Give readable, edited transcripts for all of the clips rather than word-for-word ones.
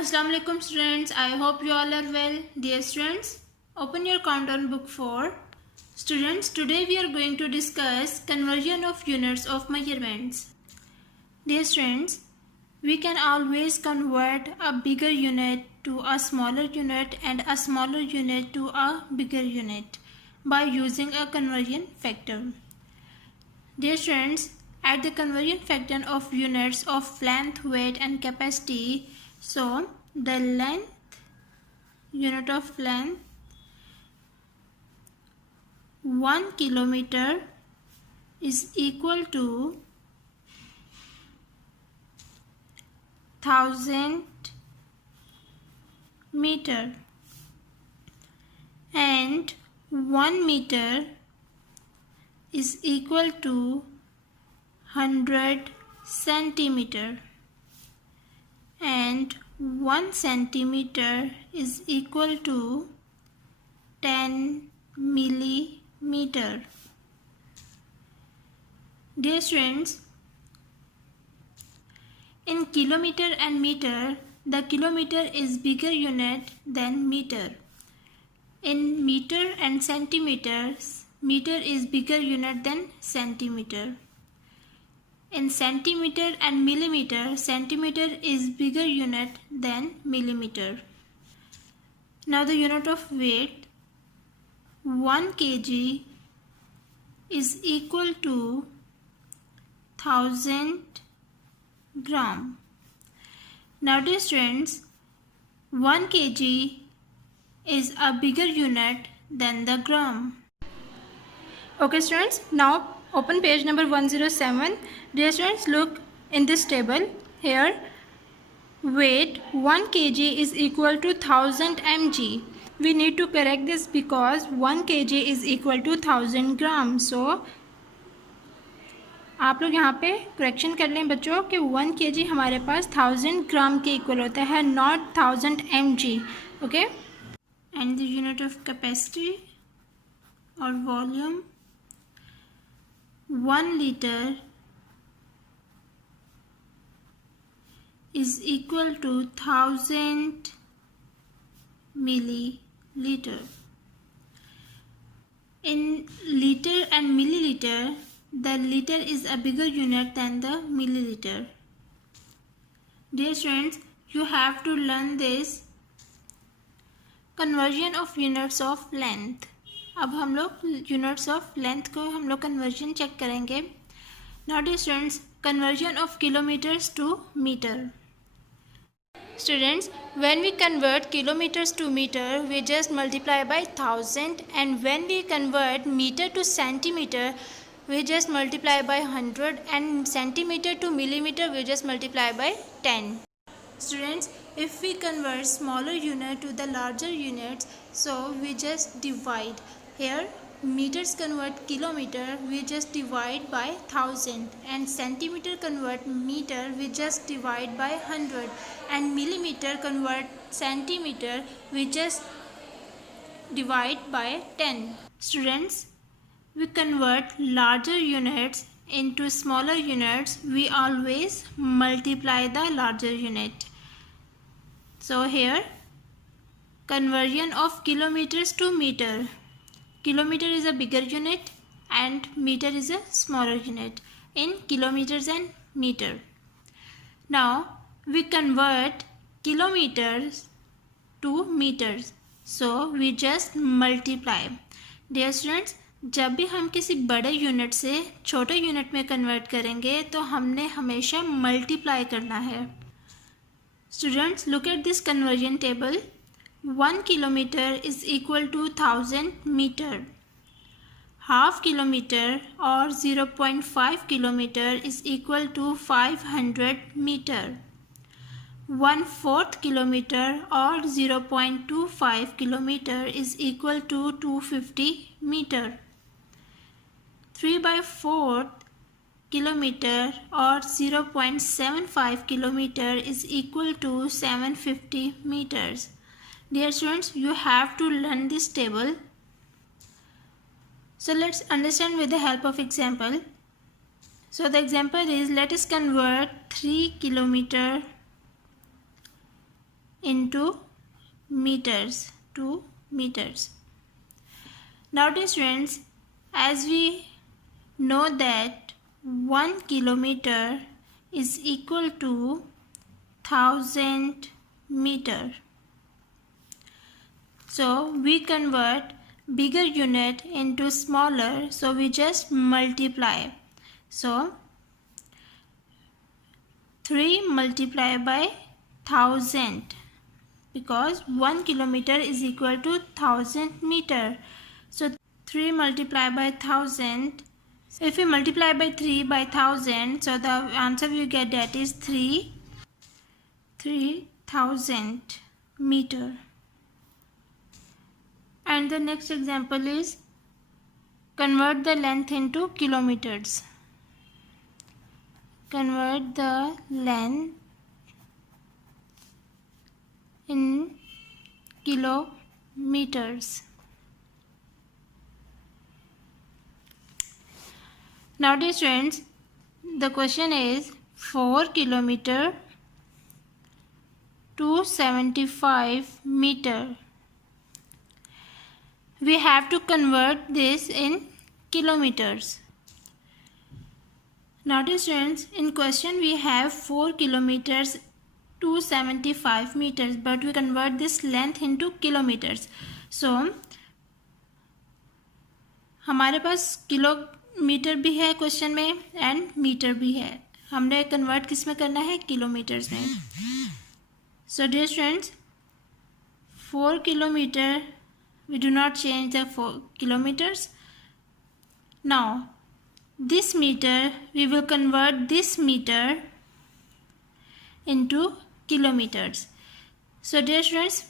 Assalamu alaikum students. I hope you all are well. Dear students, open your countdown book 4. Students, today we are going to discuss conversion of units of measurements. Dear students, we can always convert a bigger unit to a smaller unit and a smaller unit to a bigger unit by using a conversion factor. Dear students, at the conversion factor of units of length, weight and capacity, so the unit of length 1 kilometer is equal to 1000 meter and 1 meter is equal to 100 centimeter and 1 centimeter is equal to 10 millimeter. Dear students, in kilometer and meter, the kilometer is bigger unit than meter. In meter and centimeters, meter is bigger unit than centimeter. In centimeter and millimeter, centimeter is bigger unit than millimeter. Now the unit of weight, 1 kg is equal to 1000 gram. Now dear students, 1 kg is a bigger unit than the gram. Okay students, now open page number 107. Dear students, look in this table. Here weight 1 kg is equal to 1000 mg. We need to correct this because 1 kg is equal to 1000 gram. So आप लोग यहाँ पे correction कर लें बच्चों कि 1 kg हमारे पास 1000 ग्राम के इक्वल होता है, not 1000 mg. Okay, and the unit of capacity और volume 1 liter is equal to 1000 milliliter. In liter and milliliter, the liter is a bigger unit than the milliliter. Dear students, you have to learn this conversion of units of length. अब हम लोग units of length को हम लोग conversion check करेंगे. Now dear students, conversion of kilometers to meter. Students, when we convert kilometers to meter we just multiply by 1000 and when we convert meter to centimeter we just multiply by 100 and centimeter to millimeter we just multiply by 10. Students, if we convert smaller unit to the larger units, so we just divide. Here meters convert kilometer, we just divide by 1000 and centimeter convert meter, we just divide by 100 and millimeter convert centimeter, we just divide by 10. Students, we convert larger units into smaller units, we always multiply the larger unit. So here conversion of kilometers to meter. Kilometer is a bigger unit and meter is a smaller unit in kilometers and meter. Now we convert kilometers to meters, so we just multiply. Dear students, जब भी हम किसी बड़े unit से छोटे unit में convert करेंगे तो हमने हमेशा मल्टीप्लाई करना है. Students, look at this conversion table. 1 kilometer is equal to 1000 meter. Half kilometer और 0.5 kilometer is equal to 500 meter. 1/4 kilometer और 0.25 kilometer is equal to 250 meter. 3/4 kilometer or 0.75 kilometer is equal to 750 meters. Dear students, you have to learn this table. So let's understand with the help of example. So the example is, let us convert 3 kilometer into meters, 2 meters. Now dear students, as we know that 1 kilometer is equal to 1000 meter. So we convert bigger unit into smaller, so we just multiply. So 3 multiplied by 1000, because 1 kilometer is equal to 1000 meter. So 3 multiplied by 1000. If we multiply by 3 by 1000, so the answer we get, that is 3000 meter. And the next example is convert the length into kilometers. Convert the length in kilometers. Now dear students, the question is 4 kilometer 275 meter. We have to convert this in kilometers. Now dear students, in question we have 4 kilometers 275 meters, but we convert this length into kilometers. So हमारे पास kilometre भी है question में and metre भी है. हमने convert किस में करना है? किलोमीटर्स में. So dear students, 4 kilometer, we do not change the 4 kilometers. Now this meter, we will convert this meter into kilometers. So dear students,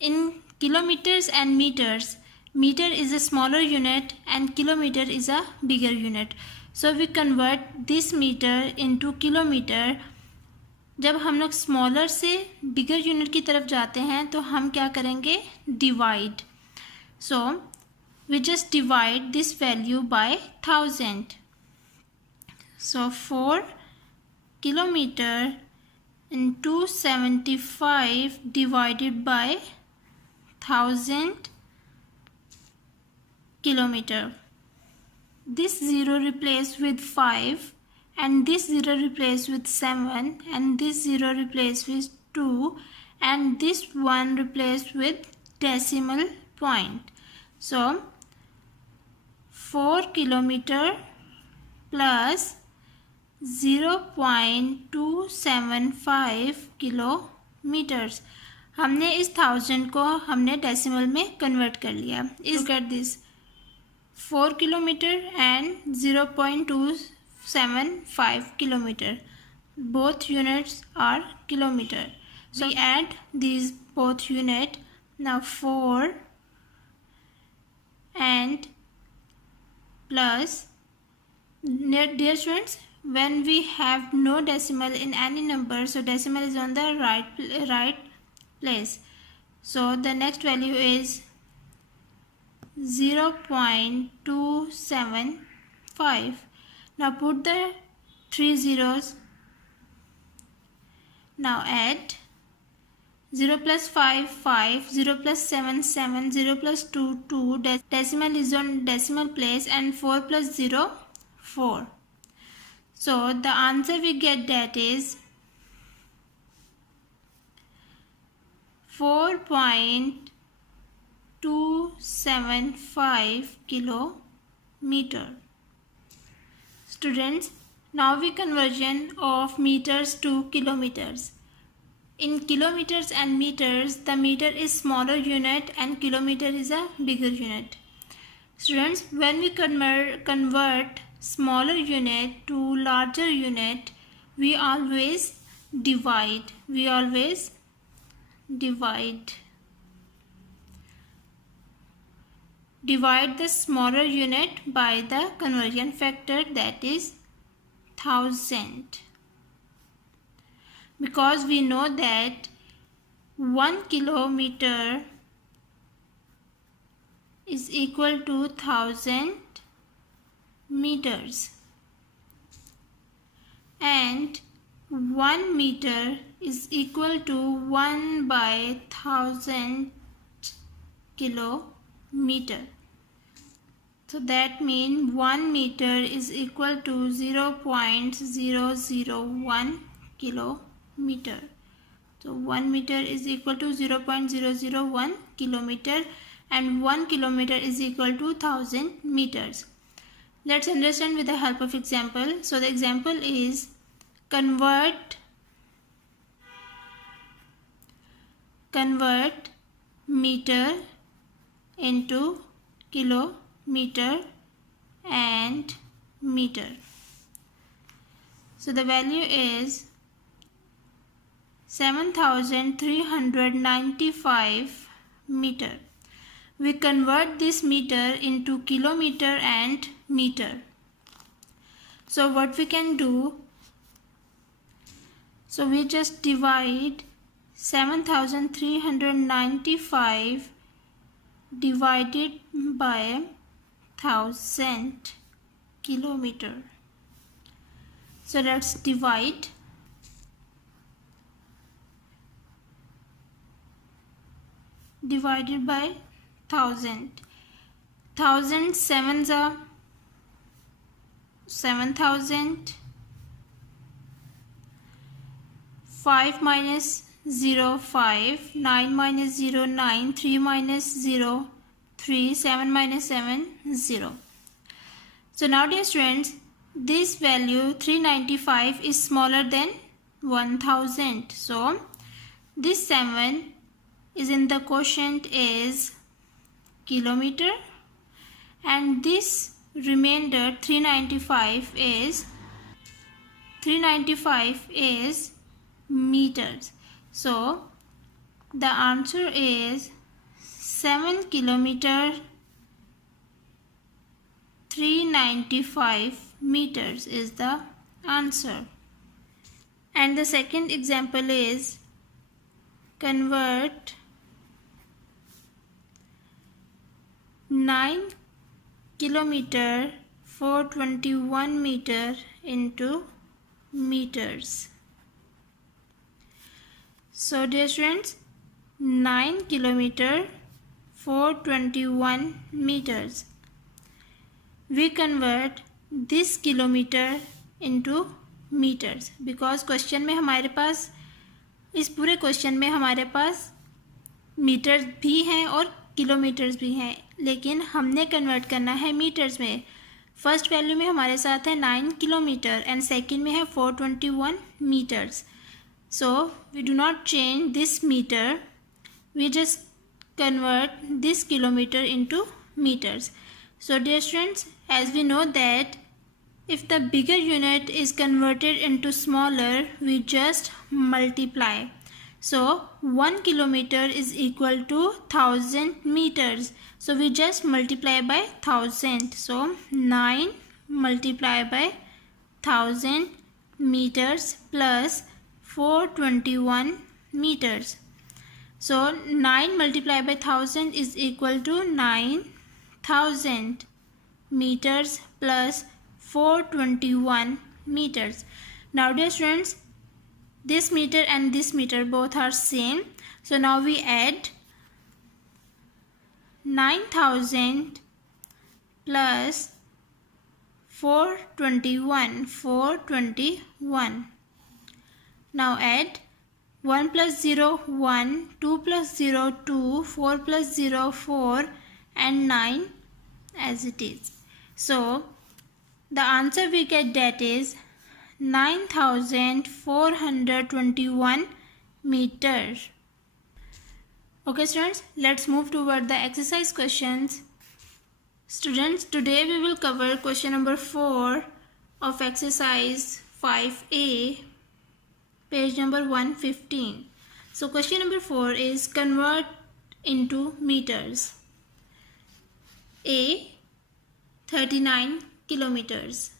in kilometers and meters, meter is a smaller unit and kilometer is a bigger unit. So we convert this meter into kilometer. जब हम लोग smaller से bigger unit की तरफ जाते हैं तो हम क्या करेंगे? Divide. So we just divide this value by 1000. So 4 kilometer in 275 divided by 1000 kilometer. This 0 replaced with 5 and this 0 replaced with 7 and this 0 replaced with 2 and this 1 replaced with decimal point. So 4 kilometer plus 0.275 kilometers. हमने इस 1000 को हमने decimal में convert कर लिया. इस get this 4 kilometer and 0.275 kilometer. Both units are kilometer. So we add these both unit. Now 4 and plus, dear students, when we have no decimal in any number, so decimal is on the right place. So the next value is 0.275. Now put the 3 zeros. Now add 0 plus 5 5, 0 plus 7 7, 0 plus 2 2. Decimal is on decimal place and 4 plus 0 4. So the answer we get, that is 4.275 kilometer. Students, now we conversion of meters to kilometers. In kilometers and meters, the meter is smaller unit and kilometer is a bigger unit. Students, when we convert smaller unit to larger unit, we always divide. Divide the smaller unit by the conversion factor, that is 1000. Because we know that 1 kilometer is equal to 1000 meters and 1 meter is equal to 1/1000 kilometer. So that means 1 meter is equal to 0.001 kilometer. So 1 meter is equal to 0.001 kilometer and 1 kilometer is equal to 1000 meters. Let's understand with the help of example. So the example is convert meter into kilometer and meter. So the value is 7395 meter. We convert this meter into kilometer and meter. So what we can do, so we just divide 7395 divided by 1000 kilometer. So let's divide. Divided by 1000. 1000 sevens are 7000. 5 minus 0 5, 9 minus 0 9, 3 minus 0 3, 7 minus 7 0. So now dear students, this value 395 is smaller than 1000. So this 7 is in the quotient is kilometer and this remainder 395 is meters. So the answer is 7 kilometer 395 meters is the answer. And the second example is convert 9 kilometer 421 meter into meters. So dear students, 9 kilometer 421 meters. We convert this kilometer into meters because question में हमारे पास, इस पूरे question में हमारे पास metres भी हैं और kilometres भी हैं, लेकिन हमने कन्वर्ट करना है मीटर्स में. फर्स्ट वैल्यू में हमारे साथ है 9 किलोमीटर एंड सेकंड में है 421 meters. So we do not change this meter, we just convert this kilometer into meters. So dear students, as we know that if the bigger unit is converted into smaller, we just multiply. So 1 kilometer is equal to 1000 meters. So we just multiply by 1000. So 9 multiplied by 1000 meters plus 421 meters. So 9 multiplied by 1000 is equal to 9000 meters plus 421 meters. Now dear students, this meter and this meter both are same. So now we add 9000 plus 421. Now add 1 plus 0 1, 2 plus 0 2, 4 plus 0 4 and 9 as it is. So the answer we get, that is 9421 meters. Okay students, let's move toward the exercise questions. Students, today we will cover question number 4 of exercise 5A, page number 115. So question number 4 is convert into meters. A, 39 kilometers.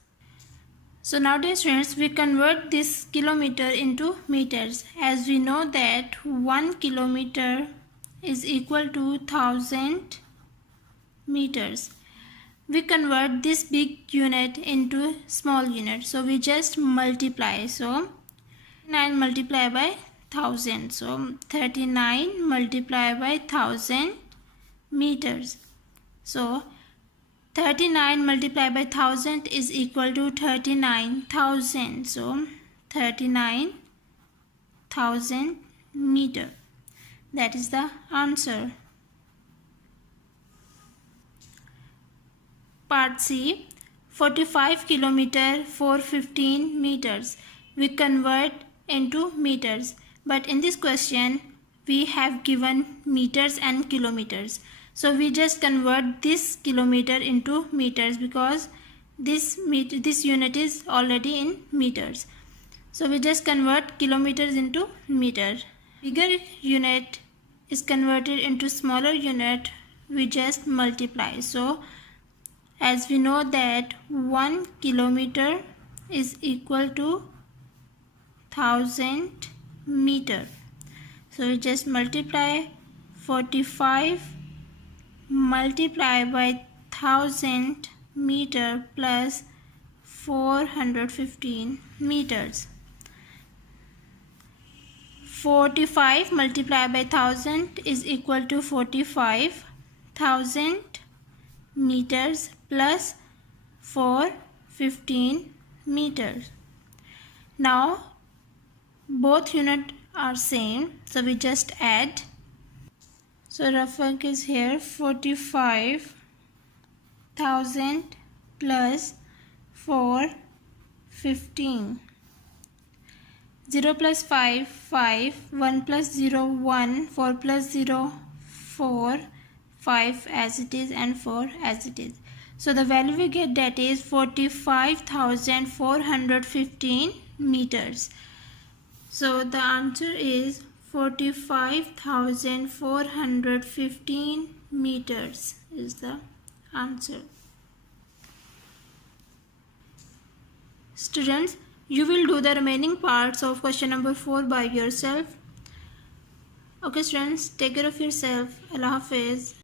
So now dear students, we convert this kilometer into meters. As we know that 1 kilometer is equal to 1000 meters. We convert this big unit into small unit. So we just multiply. So 9 multiplied by 1000. So 39 multiplied by 1000 meters. So 39 multiplied by 1000 is equal to 39,000. So 39,000 meter. That is the answer. Part C. 45 kilometer 415 meters. We convert into meters. But in this question, we have given meters and kilometers. So we just convert this kilometer into meters because this unit is already in meters. So we just convert kilometers into meter. Bigger unit is converted into smaller unit. We just multiply. So as we know that 1 kilometer is equal to 1000 meter. So we just multiply 45 multiply by 1000 meter plus 415 meters. 45 multiplied by 1000 is equal to 45,000 meters plus 415 meters. Now both units are same, so we just add. So rough work is here 45,000 plus 415. 0 plus 5, 5, 1 plus 0, 1, 4 plus 0, 4, 5 as it is and 4 as it is. So the value we get, that is 45,415 meters. So the answer is 45,415 meters is the answer. Students, you will do the remaining parts of question number 4 by yourself. Okay students, take care of yourself. Allah Hafiz.